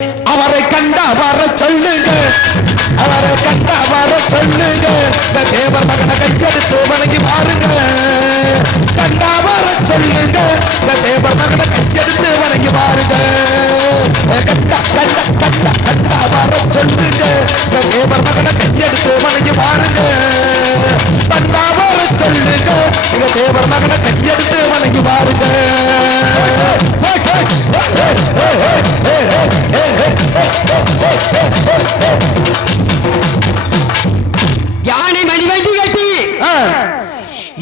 அவரை கண்டா வர சொல்லுங்க, அவரை கண்டா வர சொல்லுங்க. தேவர் மகனை கையெடுத்து வணங்கி பாருங்க. கண்டா வர சொல்லுங்க, தேவர் மகனை கையெடுத்து வணங்கி பாருங்க. கண்டா கண்டா கண்டா கண்டா வர சொல்லுங்க, தேவர் மகனை கையெடுத்து வணங்கி பாருங்க. கண்டா வர சொல்லுங்க, தேவர் மகனை கையெடுத்து வணங்கி பாருங்க. யானை மணி வண்டி கட்டி,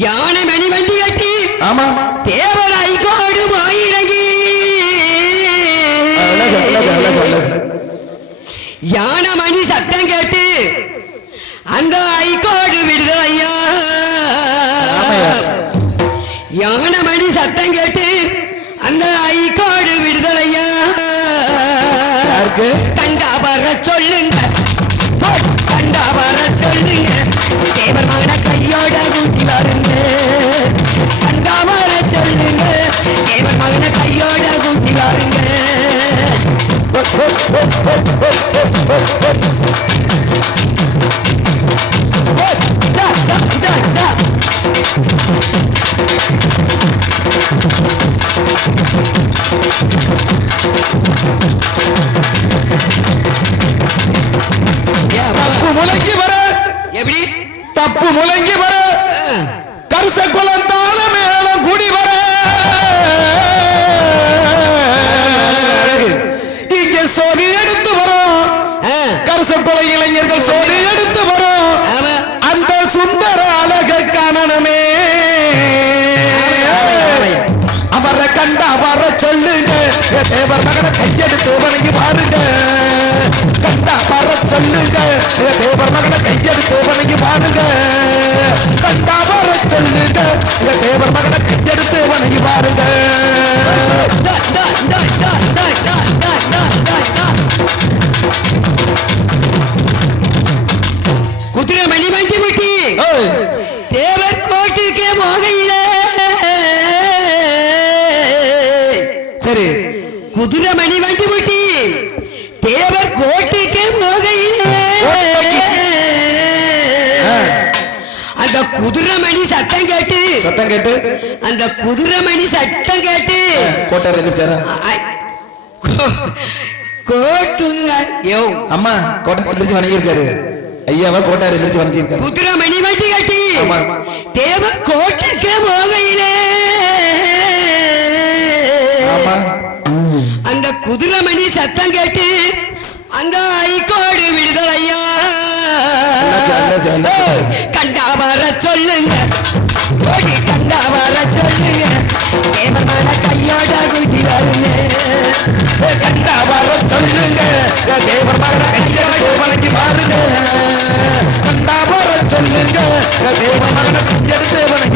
யானை மணி வண்டி கட்டி, ஆமா தேவராய் கோடு போயிறங்கி, யானை மணி சத்தம் கேட்டு அந்த ஐகோடு விடுதலையா. யானை மணி சத்தம் கேட்டு அந்த ஐகோடு விடுதலையா. கண்டா வர சொல்லுங்க, கண்டா வர சொல்லுங்க, தேவர் மகன கையோட கூட்டி வருங்க. கண்டா வர சொல்லுங்க, தேவர் மகன கையோட கூட்டி வருங்க. தப்பு முழங்கி வர, எப்படி தப்பு முழங்கி வர, கருச குலத்தால மேலம் குடி வர, இங்கே சோதி எடுத்து வரும். கருச குல இளைஞர்கள் சோதி எடுத்து வரும். அந்த சுந்தர அழக காணனமே, அவரை கண்டா வர சொல்லுங்க, தேவர் மகனை கையெடுத்து வணங்கி பாருங்க. கண்டா வர சொல்லுங்க, தேவர் மகனை கையெடுத்து வணங்கி பாருங்க. கண்டா வர சொல்லுங்க, தேவர் மகனை கையெடுத்து வணங்கி பாருங்க. குதிரை மணி வண்டி விட்டி தேவர் கோட்டுக்கே மோகையில. சரி, குதிரை மணி வண்டி விட்டி தேவர் கோட்டுக்கே மோகையில. அந்த குதிரை மணி சத்தம் கேட்டு, சத்தம் கேட்டு, அந்த குதிரை மணி சத்தம் கேட்டு கோட்டார் எதிர்ச்சாரா கோட்டுங்க. யோ அம்மா கோட்டார் எதிர்த்து வணங்கியிருக்காரு. ஐயாவா கோட்டார் எதிர்த்து வணங்கியிருக்காரு. குதிரை மணி வண்டி கட்டி தேவர் கோட்டுக்கே மோகையிலே. அந்த குதிரை மணி சத்தம் கேட்டு அந்த ஐகோடு விடுதலையா. கண்டா வர சொல்லுங்க, கோடி கண்டா வர சொல்லுங்க, தேவமான கையோட குதி வருங்க. கண்டா வர சொல்லுங்க, தேவர் மகனை கையெடுத்து வணங்கி பாருங்க. கண்டா வர சொல்லுங்க, தேவர் மகனை கையெடுத்து வணங்கி